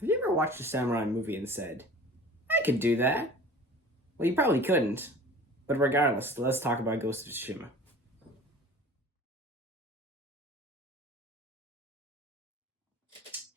Have you ever watched a samurai movie and said, I could do that? Well, you probably couldn't. But regardless, let's talk about Ghost of Tsushima.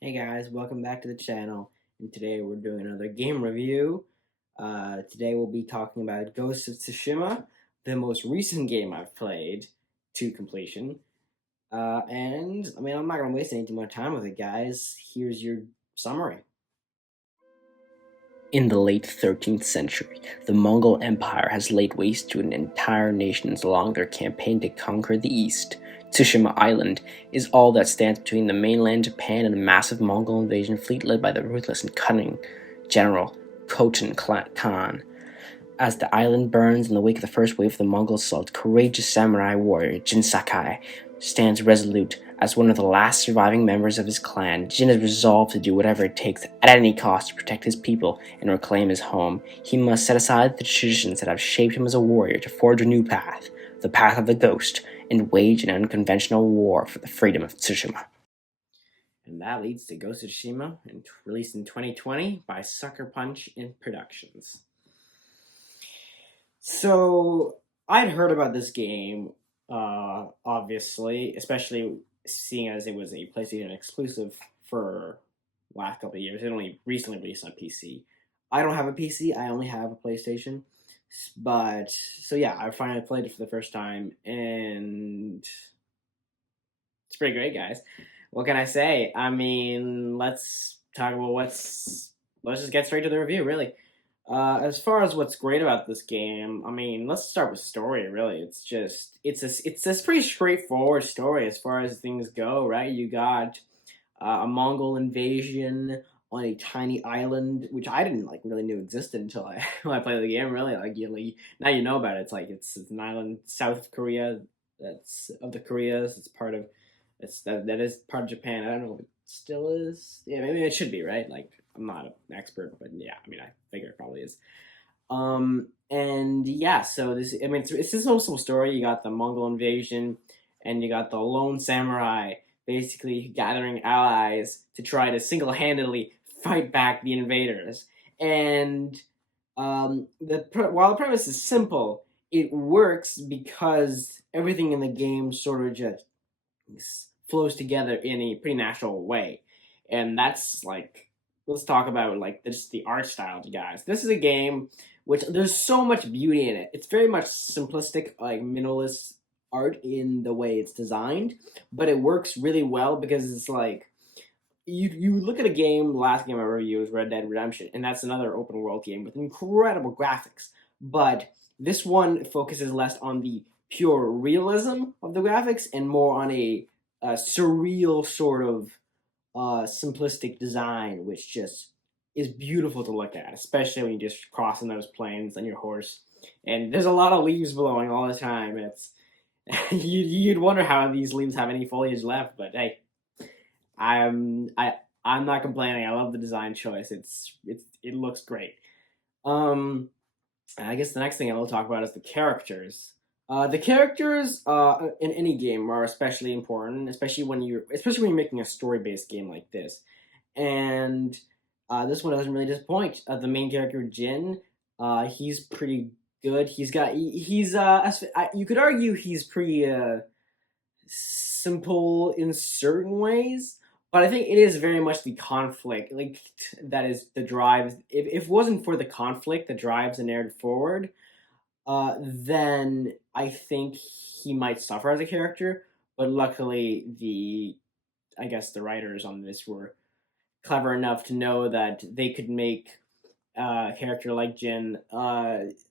Hey guys, welcome back to the channel. And today we're doing another game review. Today we'll be talking about Ghost of Tsushima, the most recent game I've played to completion. I'm not going to waste any too much time with it, guys. Here's your summary. In the late 13th century, the Mongol Empire has laid waste to an entire nations along their campaign to conquer the East. Tsushima Island is all that stands between the mainland Japan and a massive Mongol invasion fleet led by the ruthless and cunning General Khotan Khan. As the island burns in the wake of the first wave of the Mongol assault, courageous samurai warrior Jin Sakai stands resolute. As one of the last surviving members of his clan, Jin is resolved to do whatever it takes at any cost to protect his people and reclaim his home. He must set aside the traditions that have shaped him as a warrior to forge a new path, the path of the ghost, and wage an unconventional war for the freedom of Tsushima. And that leads to Ghost of Tsushima, released in 2020 by Sucker Punch Productions. So I'd heard about this game, obviously, especially seeing as it was a PlayStation exclusive for the last couple of years. It only recently released on PC. I don't have a PC. I only have a PlayStation. But so yeah, I finally played it for the first time, and it's pretty great, guys. What can I say? I mean, let's talk about Let's just get straight to the review, really. As far as what's great about this game, I mean, let's start with story. Really, it's a pretty straightforward story as far as things go, right? You got a Mongol invasion on a tiny island, which I didn't like really knew existed until I when I played the game. Really, now you know about it. It's an island south of Korea that's of the Koreas. It's part of that is part of Japan. I don't know if it still is. Yeah, maybe it should be, right? Like I'm not an expert, but yeah, I mean I figure it probably is. And yeah, so it's this whole story. You got the Mongol invasion, and you got the lone samurai basically gathering allies to try to single-handedly fight back the invaders. And while the premise is simple, it works because everything in the game sort of just flows together in a pretty natural way. And that's like, let's talk about like just the art style, you guys. This is a game which there's so much beauty in it. It's very much simplistic, like minimalist art in the way it's designed, but it works really well because it's like you look at a game. The last game I reviewed was Red Dead Redemption, and that's another open world game with incredible graphics. But this one focuses less on the pure realism of the graphics and more on a surreal sort of simplistic design, which just is beautiful to look at, especially when you're just crossing those plains on your horse. And there's a lot of leaves blowing all the time. It's you'd wonder how these leaves have any foliage left, but hey, I'm I I'm not complaining. I love the design choice. It looks great. Um, I guess the next thing I will talk about is the characters. The characters in any game are especially important, especially when you're making a story based game like this. And this one doesn't really disappoint. The main character Jin, he's pretty good. You could argue he's pretty simple in certain ways, but I think it is very much the conflict, like that is the drive. If it wasn't for the conflict that drives the narrative forward, then I think he might suffer as a character. But luckily, I guess the writers on this were clever enough to know that they could make a character like Jin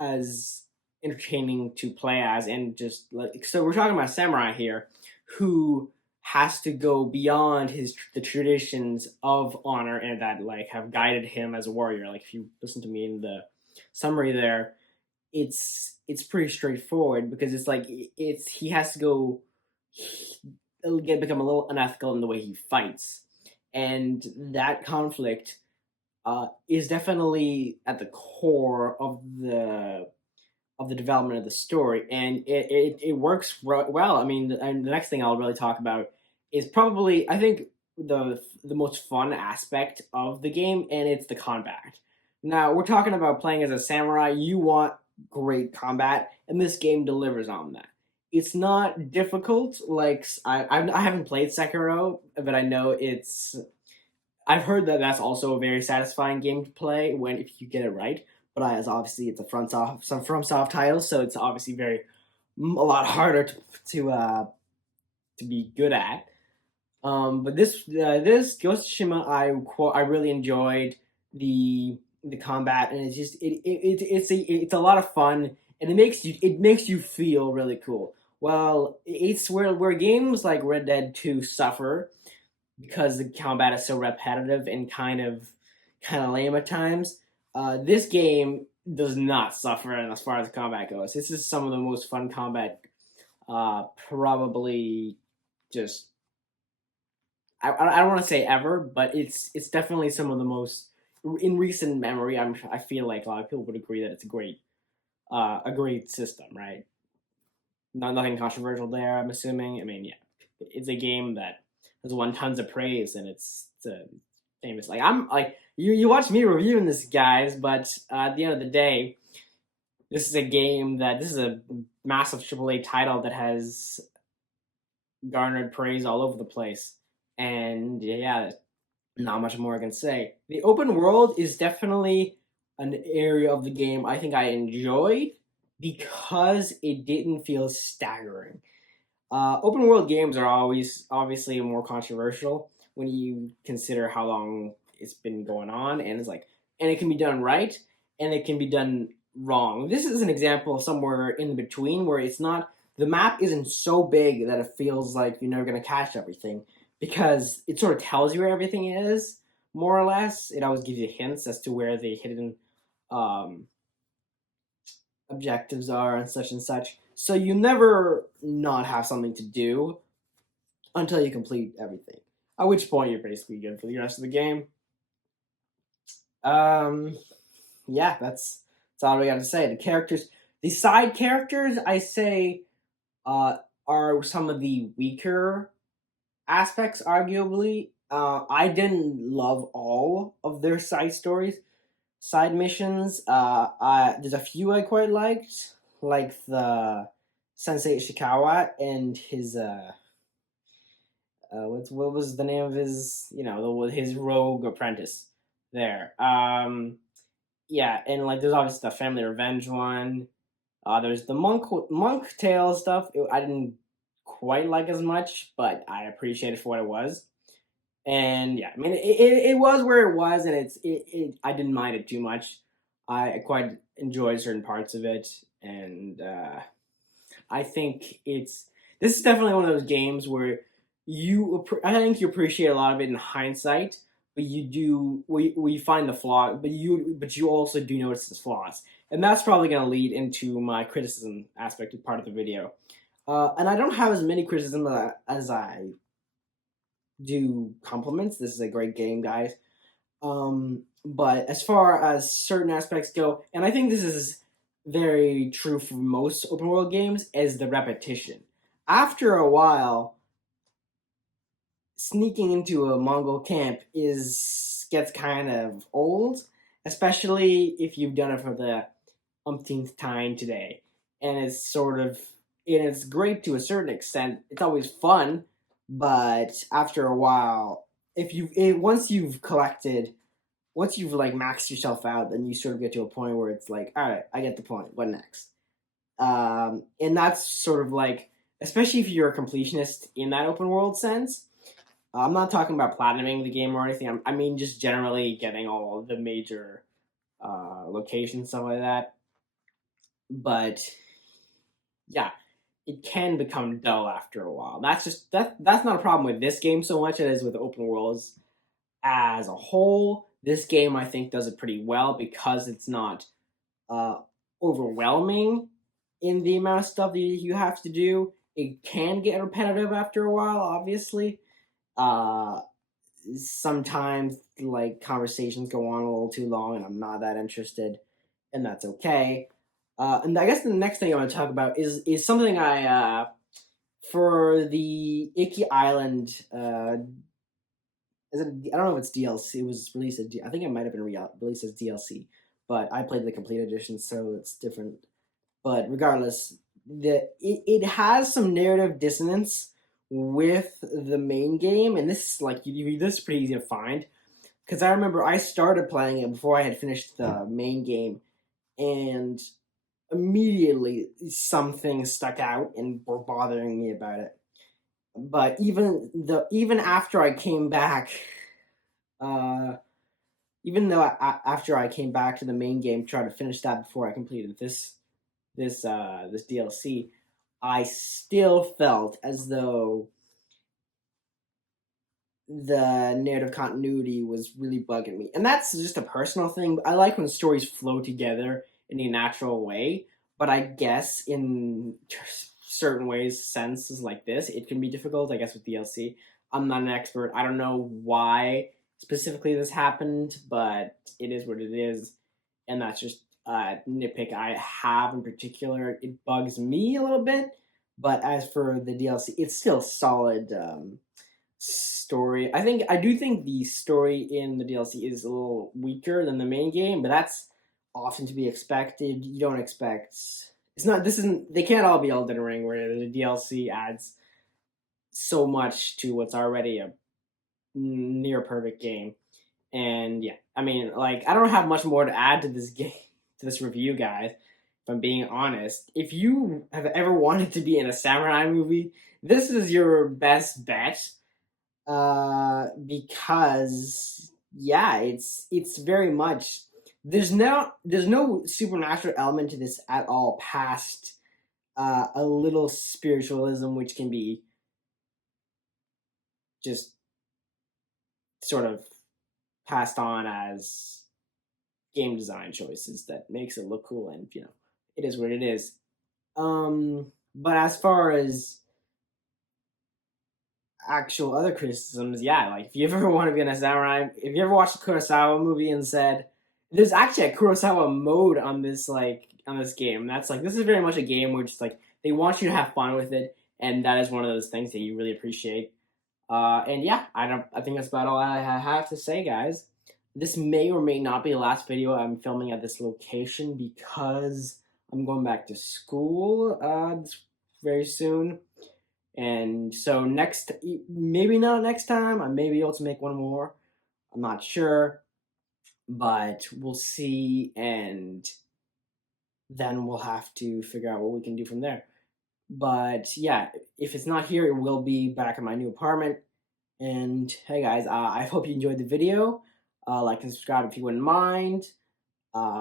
as entertaining to play as, and just like so we're talking about samurai here, who has to go beyond the traditions of honor and that like have guided him as a warrior. Like if you listen to me in the summary there, it's pretty straightforward because it's like it's he has to go become a little unethical in the way he fights, and that conflict is definitely at the core of the development of the story, and it works well. I mean, and the next thing I'll really talk about is probably I think the most fun aspect of the game, and it's the combat. Now we're talking about playing as a samurai. You want great combat, and this game delivers on that. It's not difficult. Like I haven't played Sekiro, but I know it's. I've heard that that's also a very satisfying game to play when if you get it right. But as obviously it's a from soft title, so it's obviously a lot harder to be good at. But this Ghost of Tsushima, I really enjoyed the combat, and it's a lot of fun, and it makes you feel really cool. Well, it's where games like Red Dead 2 suffer because the combat is so repetitive and kind of lame at times. This game does not suffer as far as combat goes. This is some of the most fun combat, probably just I don't want to say ever, but it's definitely some of the most in recent memory. I feel like a lot of people would agree that it's a great system, right? Nothing controversial there. I'm assuming. I mean, yeah, it's a game that has won tons of praise, and it's famous. Like I'm like you watch me reviewing this, guys, but at the end of the day, this is a massive AAA title that has garnered praise all over the place. And yeah, not much more I can say. The open world is definitely an area of the game I think I enjoyed because it didn't feel staggering. Open world games are always obviously more controversial when you consider how long it's been going on, and and it can be done right, and it can be done wrong. This is an example of somewhere in between where it's not the map isn't so big that it feels like you're never gonna catch everything because it sort of tells you where everything is more or less. It always gives you hints as to where the hidden um, objectives are and such and such. So you never not have something to do until you complete everything. At which point you're basically good for the rest of the game. Um, yeah, that's all we got to say. The side characters, I say, are some of the weaker aspects, arguably. I didn't love all of their side missions. There's a few I quite liked, like the Sensei Ishikawa and his what was the name of his his rogue apprentice there. Yeah, and like there's obviously the family revenge one. There's the monk tale stuff. I didn't quite like as much, but I appreciate it for what it was. And yeah, I mean, it was where it was, and I didn't mind it too much. I quite enjoyed certain parts of it, and I think this is definitely one of those games where I think you appreciate a lot of it in hindsight, but we find the flaw, but you also do notice the flaws, and that's probably going to lead into my criticism aspect of part of the video. And I don't have as many criticisms as I do compliments. This is a great game, guys. But as far as certain aspects go, and I think this is very true for most open world games, is the repetition. After a while, sneaking into a Mongol camp gets kind of old, especially if you've done it for the umpteenth time today. And it's great to a certain extent. It's always fun, but after a while, once you've like maxed yourself out, then you sort of get to a point where it's like, all right, I get the point. What next? And that's sort of like, especially if you're a completionist in that open world sense. I'm not talking about platinuming the game or anything. I mean just generally getting all the major locations, stuff like that. But yeah, it can become dull after a while. That's not a problem with this game so much as with open worlds as a whole. This game I think does it pretty well because it's not uh, overwhelming in the amount of stuff that you have to do. It can get repetitive after a while, obviously. Uh, Sometimes like conversations go on a little too long, and I'm not that interested, and that's okay. And I guess the next thing I want to talk about is something I for the Icky Island Is it? I don't know if it's DLC. It was released as I think it might have been released as DLC, but I played the complete edition, so it's different. But regardless, it has some narrative dissonance with the main game, and this is like this is pretty easy to find because I remember I started playing it before I had finished the main game, and immediately some things stuck out and were bothering me about it. But even after I came back, uh, even though after I came back to the main game, try to finish that before I completed this DLC, I still felt as though the narrative continuity was really bugging me. And that's just a personal thing. I like when stories flow together in a natural way, but I guess in certain ways, senses like this, it can be difficult, I guess, with DLC. I'm not an expert. I don't know why specifically this happened, but it is what it is. And that's just a nitpick I have in particular. It bugs me a little bit, but as for the DLC, it's still solid. Story. I do think the story in the DLC is a little weaker than the main game, but that's often to be expected. You don't expect it's not this isn't they can't all be Elden Ring where the DLC adds so much to what's already a near perfect game. And yeah, I mean, like I don't have much more to add to this game to this review, guys. If I'm being honest, if you have ever wanted to be in a samurai movie, this is your best bet because yeah, it's very much there's no supernatural element to this at all past a little spiritualism which can be just sort of passed on as game design choices that makes it look cool, and it is what it is. But as far as actual other criticisms, yeah, like if you ever want to be in a samurai, if you ever watched a Kurosawa movie and said, there's actually a Kurosawa mode on this on this game. That's like this is very much a game where just like they want you to have fun with it, and that is one of those things that you really appreciate. And yeah, I think that's about all I have to say, guys. This may or may not be the last video I'm filming at this location because I'm going back to school very soon. And so maybe not next time. I may be able to make one more. I'm not sure, but we'll see, and then we'll have to figure out what we can do from there. But yeah, if it's not here, it will be back in my new apartment. And hey guys, I hope you enjoyed the video. Like and subscribe if you wouldn't mind.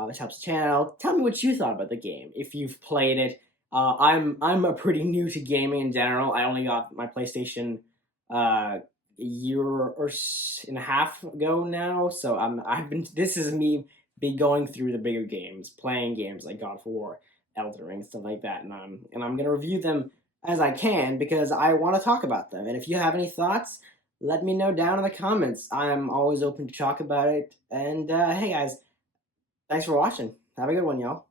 Which helps the channel. Tell me what you thought about the game if you've played it. I'm a pretty new to gaming in general. I only got my PlayStation a year and a half ago now, so I've been. This is me be going through the bigger games, playing games like God of War, Elden Ring, stuff like that, and I'm gonna review them as I can because I want to talk about them. And if you have any thoughts, let me know down in the comments. I'm always open to talk about it. And hey guys. Thanks for watching. Have a good one, y'all.